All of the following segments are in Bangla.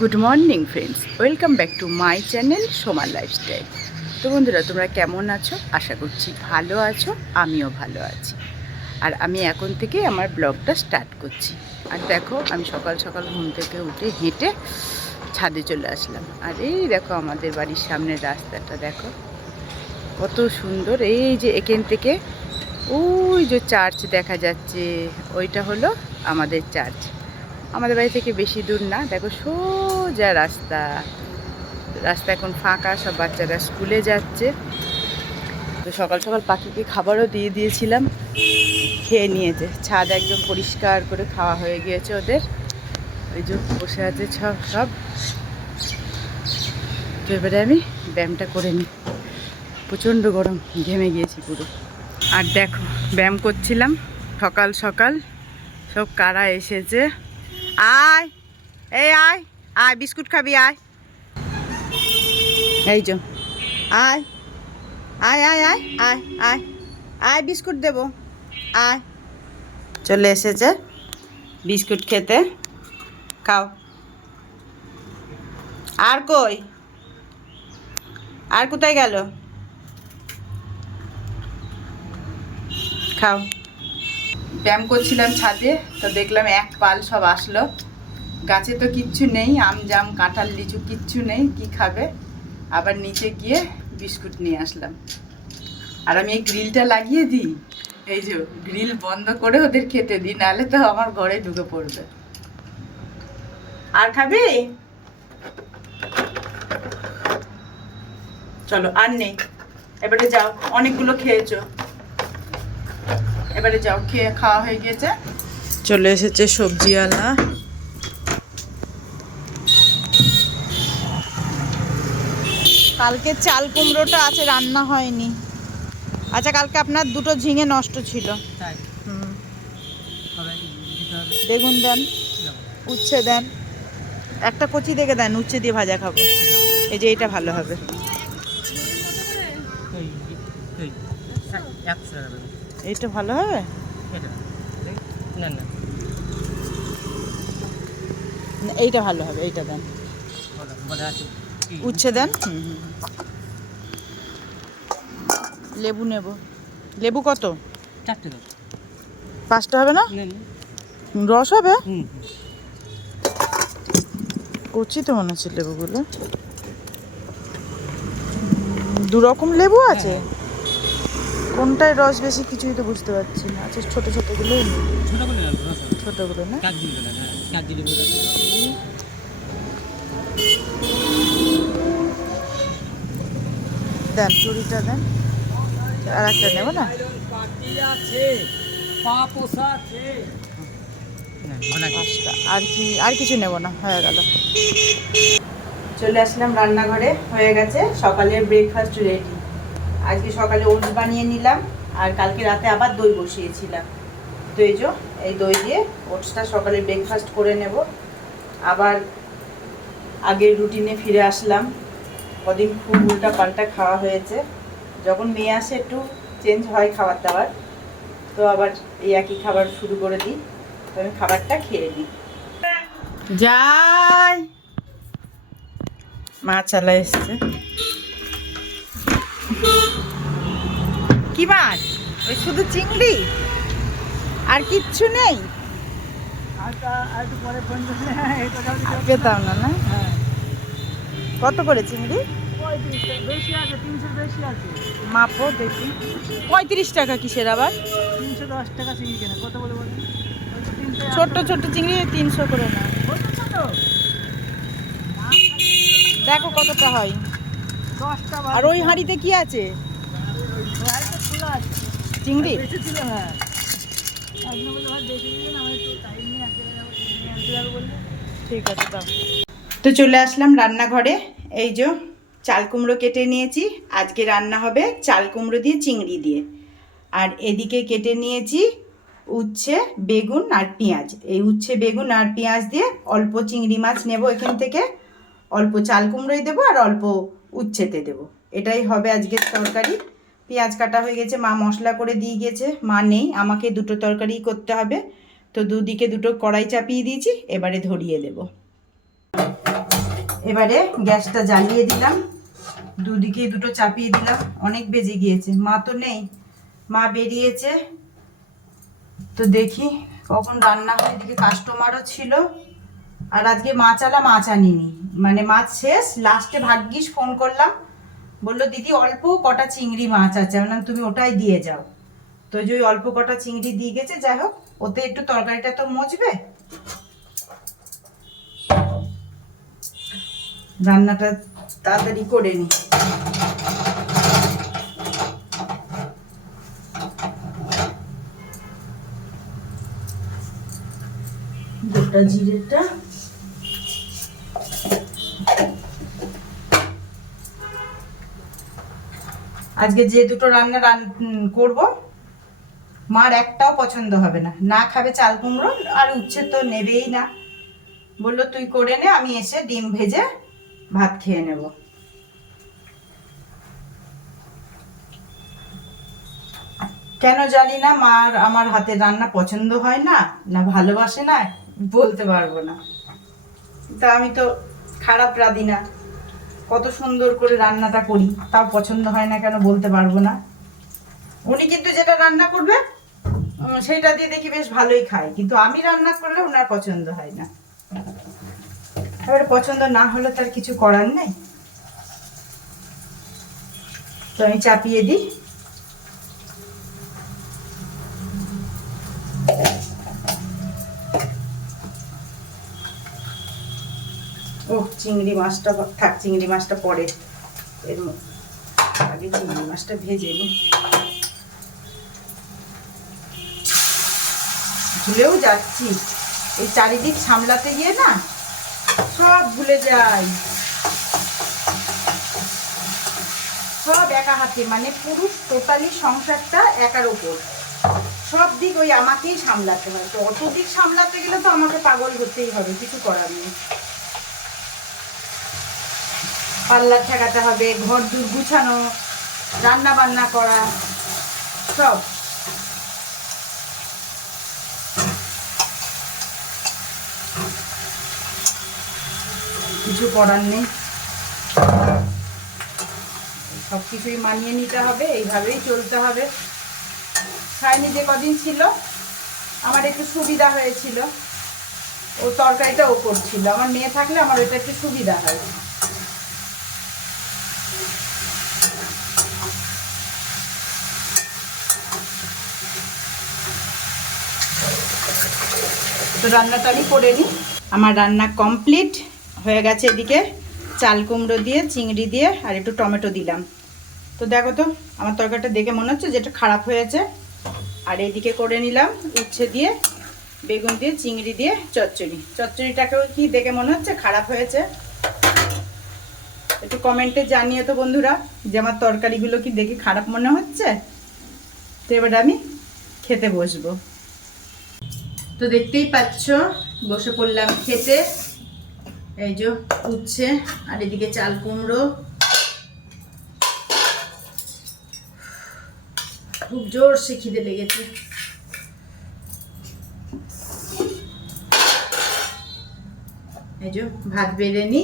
Good morning friends, welcome back to my channel সোমার লাইফস্টাইল। তো বন্ধুরা, তোমরা কেমন আছো? আশা করছি ভালো আছো, আমিও ভালো আছি। আর আমি এখন থেকে আমার ব্লগটা স্টার্ট করছি। আর দেখো, আমি সকাল সকাল ঘুম থেকে উঠে হেঁটে ছাদে চলে আসলাম। আর এই দেখো, আমাদের বাড়ির সামনের রাস্তাটা দেখো কত সুন্দর। এই যে এখান থেকে ওই যে চার্চ দেখা যাচ্ছে, ওইটা হলো আমাদের চার্চ। আমাদের বাড়ি থেকে বেশি দূর না। দেখো সোজা রাস্তা, রাস্তা এখন ফাঁকা, সব বাচ্চারা স্কুলে যাচ্ছে। তো সকাল সকাল পাখিকে খাবারও দিয়ে দিয়েছিলাম, খেয়ে নিয়েছে। ছাদ একদম পরিষ্কার করে খাওয়া হয়ে গিয়েছে ওদের। ওই যে বসে আছে সব। তো এবারে আমি ব্যায়ামটা করে নিই, প্রচণ্ড গরম, ঘেমে গিয়েছি পুরো। আর দেখো, ব্যায়াম করছিলাম সকাল সকাল, সব কারা এসেছে। আয়, এই আয় আয়, বিস্কুট খাবি, আয়। এই যে আয় আয় আয় আয় আয় আয় আয়, বিস্কুট দেবো, আয়। চলে এসেছে বিস্কুট খেতে, খাও। আর কই, আর কোথায় গেল? খাও। ব্যায়াম করছিলাম ছাদে, তো দেখলাম এক পাল সব আসলো। গাছে তো কিচ্ছু নেই, আম জাম কাঁঠাল লিচু কিচ্ছু নেই, কি খাবে? আবার নিচে গিয়ে বিস্কুট নিয়ে আসলাম। আর আমি এই গ্রিলটা লাগিয়ে দিই, এই যে গ্রিল বন্ধ করে ওদের খেতে দিই, নাহলে তো আমার ঘরে ঢুকে পড়বে। আর খাবি? চলো, আর নেই, এবারে যাও, অনেকগুলো খেয়েছো, এবারে যাও, খেয়ে খাওয়া হয়ে গেছে। চলে এসেছে সবজিওয়ালা। কালকে চাল কুমড়োটা আছে, রান্না হয়নি। আচ্ছা, কালকে আপনার দুটো ঝিঙে নষ্ট ছিল। বেগুন দেন, উচ্ছে দেন, একটা কচি দেখে দেন, উচ্ছে দিয়ে ভাজা খাবো। এই যে এটা ভালো হবে। এইটা ভালো হবে, এইটা ভালো হবে, এইটা দেন, উচ্ছে দেন। লেবু নেব। লেবু কত? 5টা হবে না? রস হবে? কচি তো মনে হচ্ছে লেবুগুলো। 2 রকম লেবু আছে, কোনটায় রস বেশি কিছুই তো বুঝতে পারছি না। আচ্ছা, ছোট ছোটগুলো, ছোটগুলো না? দেন, চুরিটা দেন। আর একটা নেব না? আর কি, আর কিছু নেব না, হয়ে গেল। চলে আসলাম রান্নাঘরে, হয়ে গেছে সকালের ব্রেকফাস্ট রেডি। আজকে সকালে ওটস বানিয়ে নিলাম, আর কালকে রাতে আবার দই বসিয়েছিলাম। তো এই যে এই দই দিয়ে ওটসটা সকালে ব্রেকফাস্ট করে নেব। আবার আগের রুটিনে ফিরে আসলাম। কদিন খুব উল্টা পাল্টা খাওয়া হয়েছে, যখন মেয়ে আসে একটু চেঞ্জ হয় খাবার দাবার, তো আবার এই একই খাবার শুরু করে দিই। তো আমি খাবারটা খেয়ে নিই। যাই, মাছ আলা এসছে। কি মাছ? ওই শুধু চিংড়ি, আর কিচ্ছু নেই? পেতাম না, না? কত করে চিংড়ি? মাপো দেখি। 35 টাকা কিসের আবার? 310 টাকা চিংড়ি কেনা, কত বলে বলেন? ছোট্ট ছোট্ট চিংড়ি 300 করে না? দেখো কতটা হয়। 10টা। আর ওই হাঁড়িতে কি আছে? চিংড়ি? ঠিক আছে, দাও। তো চলে আসলাম রান্নাঘরে। এই যে চাল কুমড়ো কেটে নিয়েছি, আজকে রান্না হবে চাল কুমড়ো দিয়ে চিংড়ি দিয়ে। আর এদিকে কেটে নিয়েছি উচ্ছে, বেগুন আর পেঁয়াজ। এই উচ্ছে, বেগুন আর পেঁয়াজ দিয়ে অল্প চিংড়ি মাছ নেব এখান থেকে, অল্প চাল কুমড়োই দেবো আর অল্প উচ্ছেতে দেবো। এটাই হবে আজকের তরকারি। পেঁয়াজ কাটা হয়ে গেছে, মা মশলা করে দিয়ে গেছে। মা নেই, আমাকে দুটো তরকারি করতে হবে। তো দুদিকে দুটো কড়াই চাপিয়ে দিয়েছি, এবারে ধরিয়ে দেব। এবারে গ্যাসটা জ্বালিয়ে দিলাম, দুদিকেই দুটো চাপিয়ে দিলাম। অনেক বেজে গিয়েছে, মা তো নেই, মা বেরিয়েছে। তো দেখি কখন রান্না হয়। এদিকে কাস্টমারও ছিল, আর আজকে মাছ আনিনি, মানে মাছ শেষ। লাস্টে ভাগ্যিস ফোন করলাম, বললো দিদি অল্প কটা চিংড়ি মাছ আছে, আমি বললাম তুমি ওটাই দিয়ে যাও। তো যে ওই অল্প কটা চিংড়ি দিয়ে গেছে, যাই হোক, ওতে একটু তরকারিটা তো মজবে, রান্নাটা তাড়াতাড়ি করে নি। গোটা জিরেটা, আজকে যে দুটো রান্না করব, মার একটাও পছন্দ হবে না, না খাবে চাল কুমড়ো, আর উচ্ছে তো নেবেই না। বললো তুই করে নে, আমি এসে ডিম ভেজে ভাত খেয়ে নেব। কেন জানি না মার আমার হাতের রান্না পছন্দ হয় না, না ভালোবাসে না, বলতে পারবো না। তা আমি তো খারাপ রাঁধি না, কত সুন্দর করে রান্নাটা করি, তাও পছন্দ হয় না কেন বলতে পারবো না। উনি কিন্তু যেটা রান্না করবে সেটা দিয়ে দেখি বেশ ভালোই খায়, কিন্তু আমি রান্না করলে ওনার পছন্দ হয় না। এবারে পছন্দ না হলে তার কিছু করার নেই। তো আমি চাপিয়ে দিই। ও চিংড়ি মাছটা থাক, চিংড়ি মাছটা পরে, এর আগে চিংড়ি মাছটা ভেজে নিই। ভুলেও যাচ্ছি, এই চারিদিক সামলাতে গিয়ে না সব ভুলে যাই, সব একা হাতে, মানে পুরুষ টোটালি সংসারটা একার ওপর, সব দিক ওই আমাকেই সামলাতে হয়। তো অত দিক সামলাতে গেলে তো আমাকে পাগল হতেই হবে, কিছু করার নেই। পার্লার ঠেকাতে হবে, ঘর দূর গুছানো, রান্না বান্না করা, সব। কিছু করার নেই, সব কিছুই মানিয়ে নিতে হবে, এইভাবেই চলতে হবে। খাইনি যে কদিন ছিল আমার একটু সুবিধা হয়েছিল, ও তরকারিটা ও করছিল, আমার মেয়ে থাকলে আমার ওইটা একটু সুবিধা হয়। তো রান্নাটা আমি করে নিই। আমার রান্না কমপ্লিট হয়ে গেছে। এদিকে চাল কুমড়ো দিয়ে, চিংড়ি দিয়ে, আর একটু টমেটো দিলাম। তো দেখো তো আমার তরকারিটা দেখে মনে হচ্ছে যেটা খারাপ হয়েছে। আর এইদিকে করে নিলাম উচ্ছে দিয়ে, বেগুন দিয়ে, চিংড়ি দিয়ে চচ্চড়ি। চচ্চড়িটাকেও কি দেখে মনে হচ্ছে খারাপ হয়েছে? একটু কমেন্টে জানিয়ে তো বন্ধুরা যে আমার তরকারিগুলো কি দেখে খারাপ মনে হচ্ছে। তো এবার আমি খেতে বসবো। তো দেখতেই পাচ্ছ বসে পড়লাম খেতে। এই যে উচ্ছে, আর এদিকে চাল কুমড়ো, খুব জোরসে খিদে লেগেছে। এই যে ভাত বেড়ে নি,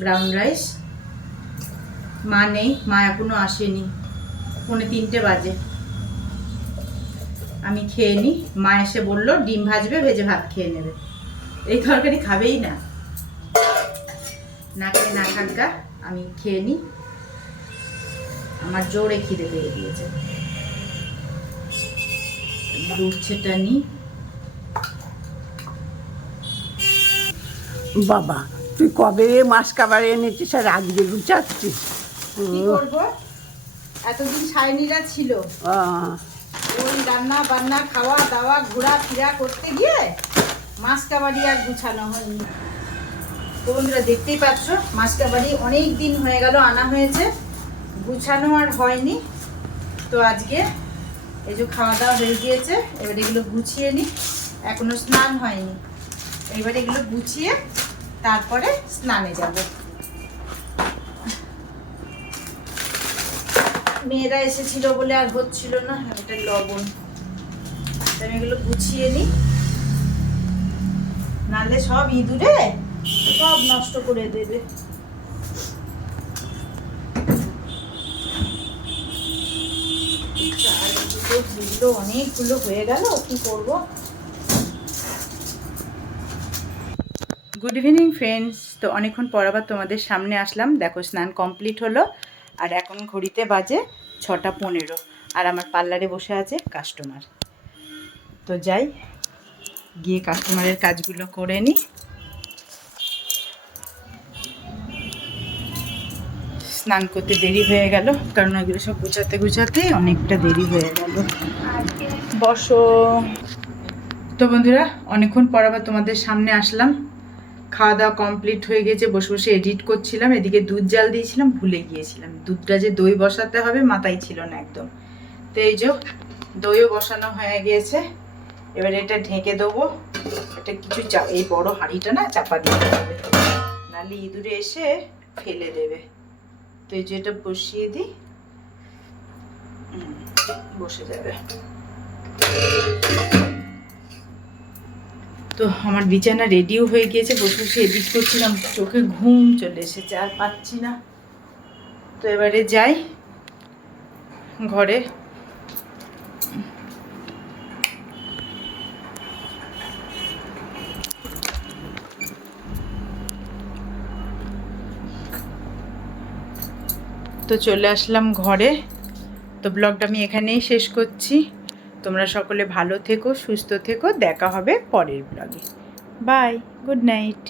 ব্রাউন রাইস। মা নেই, মা এখনো আসেনি, 2:45 বাজে। আমি খেয়ে নি, মা এসে বললো ডিম ভাজবে, ভেজে ভাত খেয়ে নেবে। এই তরকারি খাবেই না, না খেয়ে না থাকা, আমি খেয়ে নি, আমার জোরে খিদে পেয়ে গিয়েছে। উচ্ছেটা নি। বাবা তুই কবে মাছ কাবারে এনেছিস আর আজকে গুছাচ্ছিস? কি করবো, এতদিন সায়নীরা ছিল, ওই রান্না বান্না খাওয়া দাওয়া ঘোরা ফিরা করতে গিয়ে মাছ কাবাড়ি আর গুছানো হয়নি। তো বন্ধুরা দেখতেই পাচ্ছ মাছ কাবাড়ি অনেক দিন হয়ে গেল আনা হয়েছে, গুছানো আর হয়নি। তো আজকে এই যে খাওয়া দাওয়া হয়ে গিয়েছে, এবার এগুলো গুছিয়ে নিই। এখনো স্নান হয়নি, এবার এগুলো গুছিয়ে তারপরে স্নানে যাব। মেয়েরা এসেছিল বলে আর হচ্ছিল না, এটা লবণ। আমি এগুলো গুছিয়ে নিই, নাহলে সব ইঁদুরে সব নষ্ট নষ্ট করে দেবে। এগুলো অনেকগুলো হয়ে গেল, কি করব। Good evening friends. তো অনেকক্ষণ পর আবার তোমাদের সামনে আসলাম। দেখো স্নান কমপ্লিট হলো, আর এখন ঘড়িতে বাজে 6:15, আর আমার পার্লারে বসে আছে কাস্টমার। তো যাই, গিয়ে কাস্টমারের কাজগুলো করে নিই। স্নান করতে দেরি হয়ে গেল, কারণ ওইগুলো সব গুছাতে অনেকটা দেরি হয়ে গেল। বসো। তো বন্ধুরা, অনেকক্ষণ পর আবার তোমাদের সামনে আসলাম। খাওয়া দাওয়া কমপ্লিট হয়ে গেছে, বসে বসে এডিট করছিলাম। এদিকে দুধ জাল দিয়েছিলাম, ভুলে গিয়েছিলাম। দুধটা যে দই বসাতে হবে মাথায় ছিল না একদম। তো এই যে দইও বসানো হয়ে গিয়েছে। এবার এটা ঢেকে দেবো। এটা কিছু এই বড় হাঁড়িটা না চাপা দিতে হবে, নাহলে ইঁদুরে এসে ফেলে দেবে। তো এই যে এটা বসিয়ে দিই, বসে যাবে। তো আমার বিছানা রেডিও হয়ে গিয়েছে, বসে বসে এডিট করছিলাম, চোখে ঘুম চলে এসেছে, আর পাচ্ছি না। তো এবারে যাই ঘরে। তো চলে আসলাম ঘরে। তো ব্লগটা আমি এখানেই শেষ করছি। তোমরা সকলে ভালো থেকো, সুস্থ থেকো। দেখা হবে পরের ব্লগে। Bye, good night.